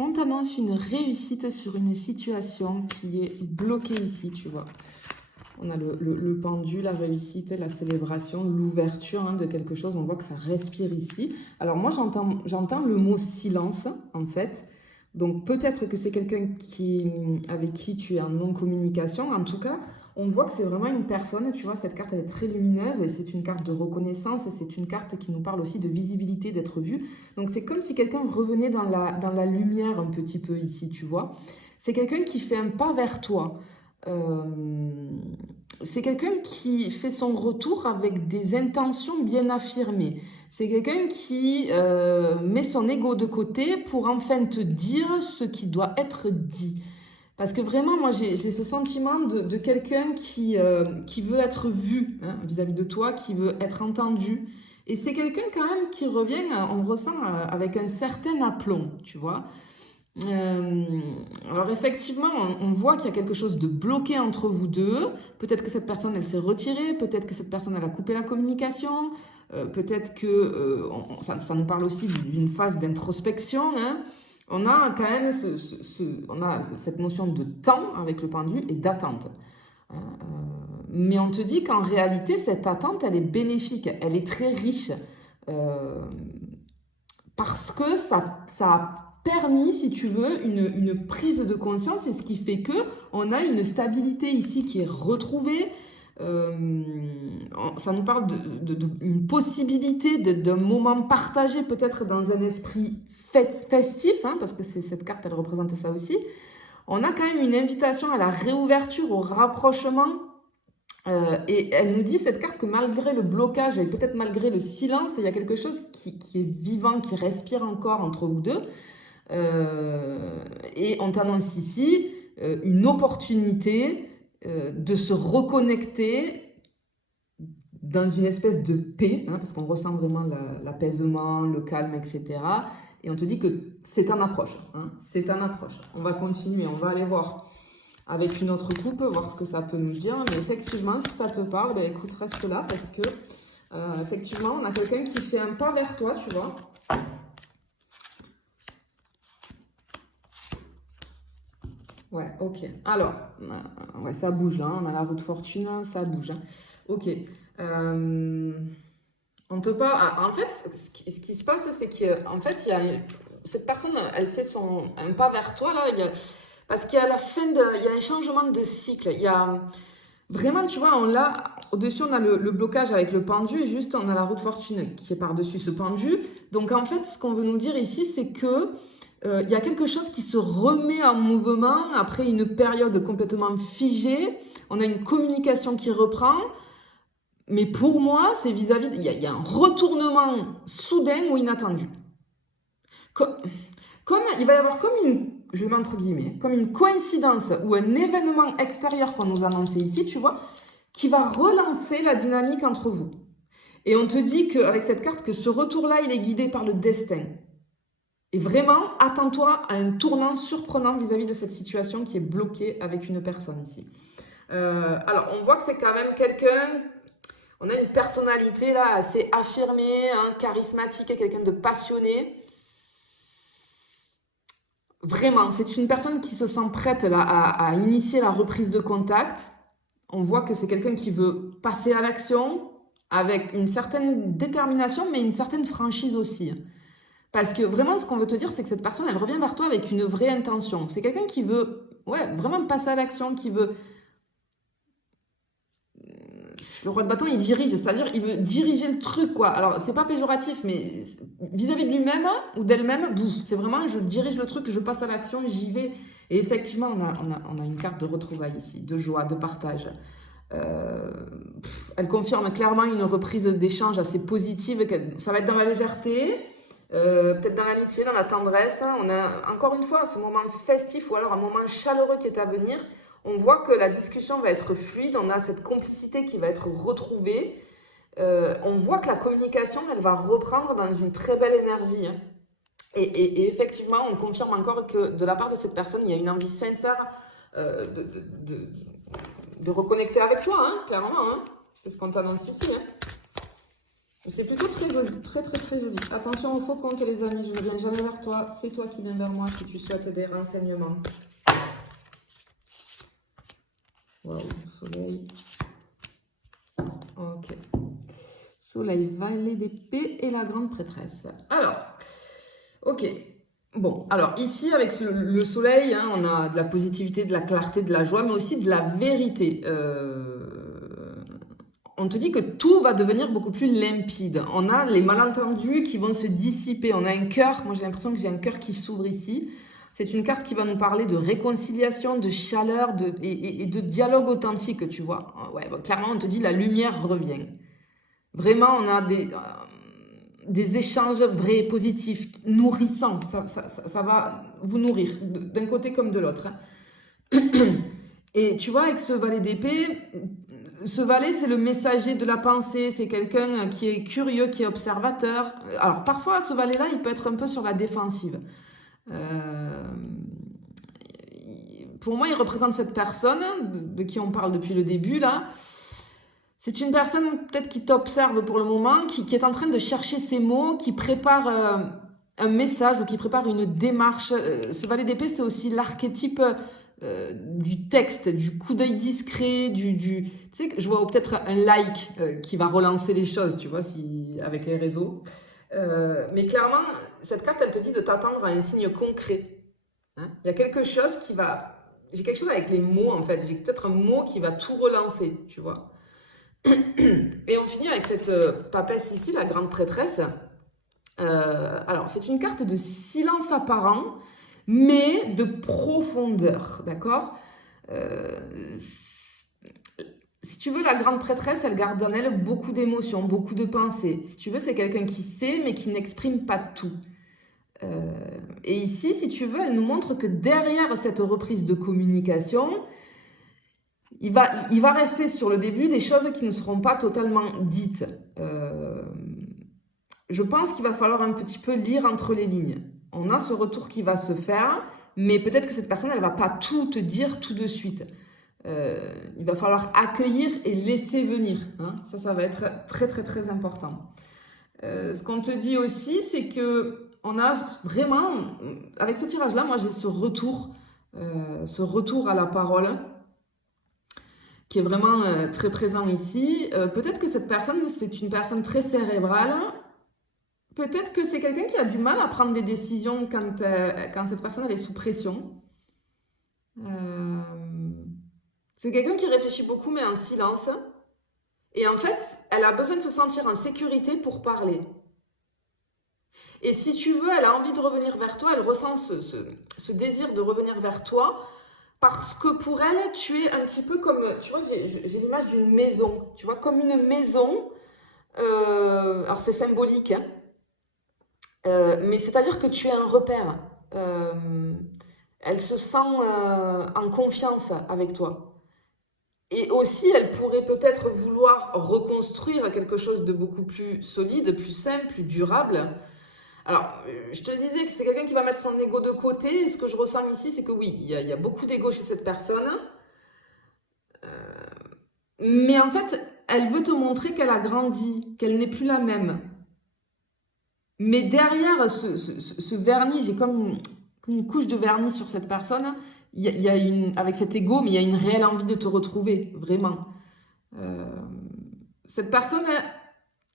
On t'annonce une réussite sur une situation qui est bloquée ici, tu vois. On a le pendu, la réussite, la célébration, l'ouverture de quelque chose. On voit que ça respire ici. Alors moi, j'entends le mot silence, en fait. Donc peut-être que c'est quelqu'un avec qui tu es en non-communication. En tout cas, on voit que c'est vraiment une personne. Tu vois, cette carte, elle est très lumineuse et c'est une carte de reconnaissance. Et c'est une carte qui nous parle aussi de visibilité, d'être vu. Donc c'est comme si quelqu'un revenait dans la lumière un petit peu ici, tu vois. C'est quelqu'un qui fait un pas vers toi. C'est quelqu'un qui fait son retour avec des intentions bien affirmées. C'est quelqu'un qui met son ego de côté pour enfin te dire ce qui doit être dit. Parce que vraiment, moi, j'ai ce sentiment de quelqu'un qui veut être vu vis-à-vis de toi, qui veut être entendu. Et c'est quelqu'un quand même qui revient, on le ressent avec un certain aplomb, tu vois. Alors effectivement, on voit qu'il y a quelque chose de bloqué entre vous deux. Peut-être que cette personne, elle s'est retirée. Peut-être que cette personne, elle a coupé la communication. Peut-être que ça nous parle aussi d'une phase d'introspection. On a quand même on a cette notion de temps avec le pendu et d'attente. Mais on te dit qu'en réalité, cette attente, elle est bénéfique. Elle est très riche. Parce que ça a permis, si tu veux, une prise de conscience, et ce qui fait que on a une stabilité ici qui est retrouvée. Ça nous parle d'une possibilité d'un moment partagé, peut-être dans un esprit festif, parce que cette carte, elle représente ça aussi. On a quand même une invitation à la réouverture, au rapprochement. Et elle nous dit, cette carte, que malgré le blocage et peut-être malgré le silence, il y a quelque chose qui est vivant, qui respire encore entre vous deux. Et on t'annonce ici une opportunité de se reconnecter dans une espèce de paix, parce qu'on ressent vraiment l'apaisement, le calme, etc. Et on te dit que c'est en approche. C'est en approche. On va continuer, on va aller voir avec une autre coupe, voir ce que ça peut nous dire. Mais effectivement, si ça te parle, ben écoute, reste là parce que effectivement, on a quelqu'un qui fait un pas vers toi, tu vois. Ouais, ok. Alors, ouais, ça bouge, on a la roue de fortune, ça bouge. Ok. On te parle. En fait, ce qui se passe, c'est qu'en fait, cette personne, elle fait un pas vers toi, là, parce qu'il y a il y a un changement de cycle. Il y a vraiment, tu vois, au-dessus, on a le blocage avec le pendu et juste, on a la roue de fortune qui est par-dessus ce pendu. Donc, en fait, ce qu'on veut nous dire ici, c'est que il y a quelque chose qui se remet en mouvement après une période complètement figée. On a une communication qui reprend. Mais pour moi, c'est vis-à-vis... Il y a un retournement soudain ou inattendu. Il va y avoir je mets entre guillemets, comme une coïncidence ou un événement extérieur qu'on nous annonçait ici, tu vois, qui va relancer la dynamique entre vous. Et on te dit qu'avec cette carte, que ce retour-là, il est guidé par le destin. Et vraiment, attends-toi à un tournant surprenant vis-à-vis de cette situation qui est bloquée avec une personne ici. Alors, on voit que c'est quand même quelqu'un... On a une personnalité là assez affirmée, charismatique, quelqu'un de passionné. Vraiment, c'est une personne qui se sent prête là, à initier la reprise de contact. On voit que c'est quelqu'un qui veut passer à l'action avec une certaine détermination, mais une certaine franchise aussi. Parce que vraiment, ce qu'on veut te dire, c'est que cette personne, elle revient vers toi avec une vraie intention. C'est quelqu'un qui veut vraiment passer à l'action, qui veut... Le roi de bâton, il dirige, c'est-à-dire il veut diriger le truc, quoi. Alors, c'est pas péjoratif, mais vis-à-vis de lui-même ou d'elle-même, c'est vraiment, je dirige le truc, je passe à l'action, j'y vais. Et effectivement, on a une carte de retrouvailles ici, de joie, de partage. Elle confirme clairement une reprise d'échange assez positive. Ça va être dans la légèreté, peut-être dans l'amitié, dans la tendresse. On a encore une fois ce moment festif ou alors un moment chaleureux qui est à venir. On voit que la discussion va être fluide, on a cette complicité qui va être retrouvée. On voit que la communication, elle va reprendre dans une très belle énergie. Et effectivement, on confirme encore que de la part de cette personne, il y a une envie sincère de reconnecter avec toi, clairement. C'est ce qu'on t'annonce ici. C'est plutôt très joli, très très très joli. Attention aux faux comptes les amis, je ne viens jamais vers toi, c'est toi qui viens vers moi si tu souhaites des renseignements. Waouh, soleil. Ok. Soleil, valet d'épée et la grande prêtresse. Alors, ok. Bon, alors ici avec le soleil, hein, on a de la positivité, de la clarté, de la joie, mais aussi de la vérité. On te dit que tout va devenir beaucoup plus limpide. On a les malentendus qui vont se dissiper. On a un cœur, moi j'ai l'impression que j'ai un cœur qui s'ouvre ici. C'est une carte qui va nous parler de réconciliation, de chaleur et de dialogue authentique, tu vois. Ouais, bon, clairement, on te dit la lumière revient. Vraiment, on a des échanges vrais, positifs, nourrissants. Ça va vous nourrir, d'un côté comme de l'autre. Et tu vois, avec ce valet d'épée, ce valet, c'est le messager de la pensée. C'est quelqu'un qui est curieux, qui est observateur. Alors, parfois, ce valet-là, il peut être un peu sur la défensive. Pour moi, il représente cette personne de qui on parle depuis le début, là. C'est une personne peut-être qui t'observe pour le moment, qui est en train de chercher ses mots, qui prépare un message ou qui prépare une démarche. Ce valet d'épée, c'est aussi l'archétype du texte, du coup d'œil discret, tu sais, je vois peut-être un like qui va relancer les choses, tu vois, avec les réseaux. Mais clairement, cette carte, elle te dit de t'attendre à un signe concret. Hein. Il y a quelque chose qui va... J'ai quelque chose avec les mots, en fait. J'ai peut-être un mot qui va tout relancer, tu vois. Et on finit avec cette papesse ici, la grande prêtresse. Alors, c'est une carte de silence apparent, mais de profondeur, d'accord. Si tu veux, la grande prêtresse, elle garde en elle beaucoup d'émotions, beaucoup de pensées. Si tu veux, c'est quelqu'un qui sait, mais qui n'exprime pas tout. Et ici, si tu veux, elle nous montre que derrière cette reprise de communication, il va rester sur le début des choses qui ne seront pas totalement dites. Je pense qu'il va falloir un petit peu lire entre les lignes. On a ce retour qui va se faire, mais peut-être que cette personne, elle ne va pas tout te dire tout de suite. Il va falloir accueillir et laisser venir. Hein. Ça va être très, très, très important. Ce qu'on te dit aussi, c'est que on a vraiment, avec ce tirage-là, moi j'ai ce retour à la parole qui est vraiment très présent ici. Peut-être que cette personne, c'est une personne très cérébrale. Peut-être que c'est quelqu'un qui a du mal à prendre des décisions quand cette personne elle est sous pression. C'est quelqu'un qui réfléchit beaucoup mais en silence. Et en fait, elle a besoin de se sentir en sécurité pour parler. Et si tu veux, elle a envie de revenir vers toi, elle ressent ce désir de revenir vers toi parce que pour elle, tu es un petit peu comme, tu vois, j'ai l'image d'une maison, tu vois, comme une maison, alors c'est symbolique, hein, mais c'est-à-dire que tu es un repère. Elle se sent en confiance avec toi. Et aussi, elle pourrait peut-être vouloir reconstruire quelque chose de beaucoup plus solide, plus simple, plus durable. Alors, je te disais que c'est quelqu'un qui va mettre son ego de côté. Et ce que je ressens ici, c'est que oui, il y a beaucoup d'ego chez cette personne. Mais en fait, elle veut te montrer qu'elle a grandi, qu'elle n'est plus la même. Mais derrière ce vernis, j'ai comme une couche de vernis sur cette personne. Il y a avec cet ego, mais il y a une réelle envie de te retrouver, vraiment. Cette personne,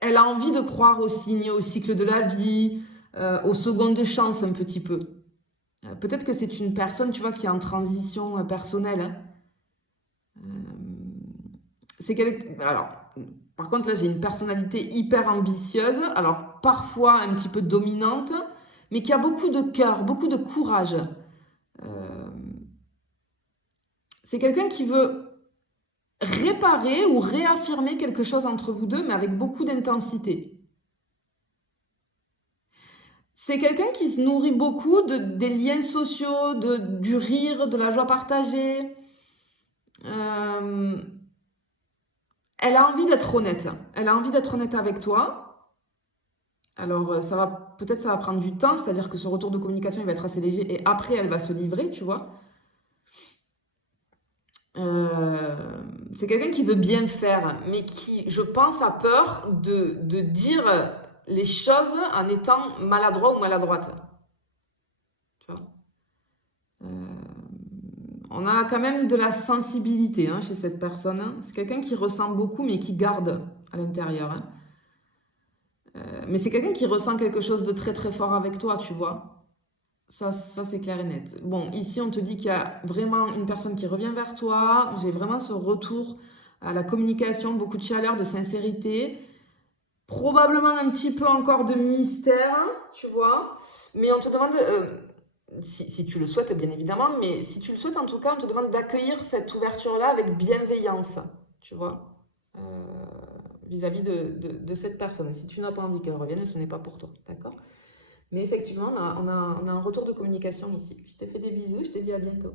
elle a envie de croire aux signes, au cycle de la vie, aux secondes chances un petit peu. Peut-être que c'est une personne, tu vois, qui est en transition personnelle. Alors, par contre, là, j'ai une personnalité hyper ambitieuse, alors parfois un petit peu dominante, mais qui a beaucoup de cœur, beaucoup de courage. C'est quelqu'un qui veut réparer ou réaffirmer quelque chose entre vous deux, mais avec beaucoup d'intensité. C'est quelqu'un qui se nourrit beaucoup des liens sociaux, du rire, de la joie partagée. Elle a envie d'être honnête. Elle a envie d'être honnête avec toi. Alors, peut-être ça va prendre du temps, c'est-à-dire que ce retour de communication, il va être assez léger et après, elle va se livrer, tu vois. C'est quelqu'un qui veut bien faire, mais qui, je pense, a peur de dire les choses en étant maladroit ou maladroite. Tu vois. On a quand même de la sensibilité hein, chez cette personne. C'est quelqu'un qui ressent beaucoup, mais qui garde à l'intérieur. Hein. Mais c'est quelqu'un qui ressent quelque chose de très très fort avec toi, tu vois. Ça c'est clair et net. Bon, ici, on te dit qu'il y a vraiment une personne qui revient vers toi. J'ai vraiment ce retour à la communication, beaucoup de chaleur, de sincérité. Probablement un petit peu encore de mystère, tu vois. Mais on te demande, si tu le souhaites bien évidemment, mais si tu le souhaites en tout cas, on te demande d'accueillir cette ouverture-là avec bienveillance, tu vois, vis-à-vis de cette personne. Si tu n'as pas envie qu'elle revienne, ce n'est pas pour toi, d'accord? Mais effectivement, on a un retour de communication ici. Je te fais des bisous, je te dis à bientôt.